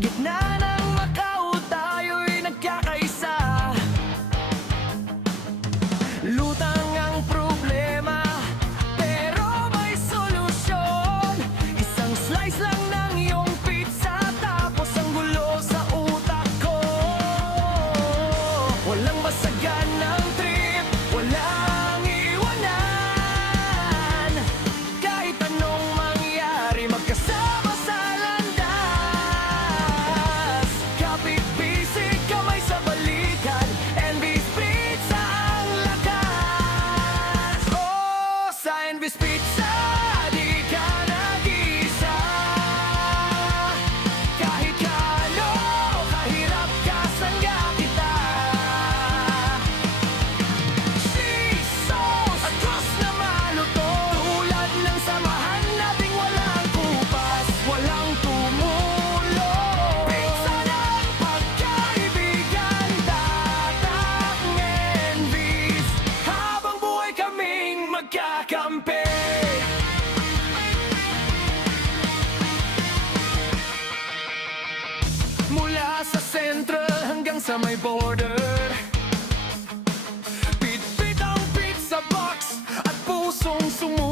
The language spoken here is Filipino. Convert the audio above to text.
gitna ng Macau, tayo'y nagkakaisa. Lutang ang problema, pero may solusyon. Isang slice lang ng iyong pizza, tapos ang gulo sa utak ko. Walang masagan ng trip, walang iwanan. Kahit anong mangyari, magkasama sa landas. Kapit-bisig, kamay sa balikan, Envy's Pizza ang lakas. Oh, sa Envy's Pizza, di ka nag-isa. Kahit kano, kahirap, kasangga kita. Cheese sauce at cross na malutong, tulad ng samahan nating walang kupas, walang tumulong. Pizza ng pagkaibigan, tatak Envy's, habang buhay kaming magkakampi. Mula sa Central hanggang sa may border, pit-pit ang pizza box at pusong sumusunod.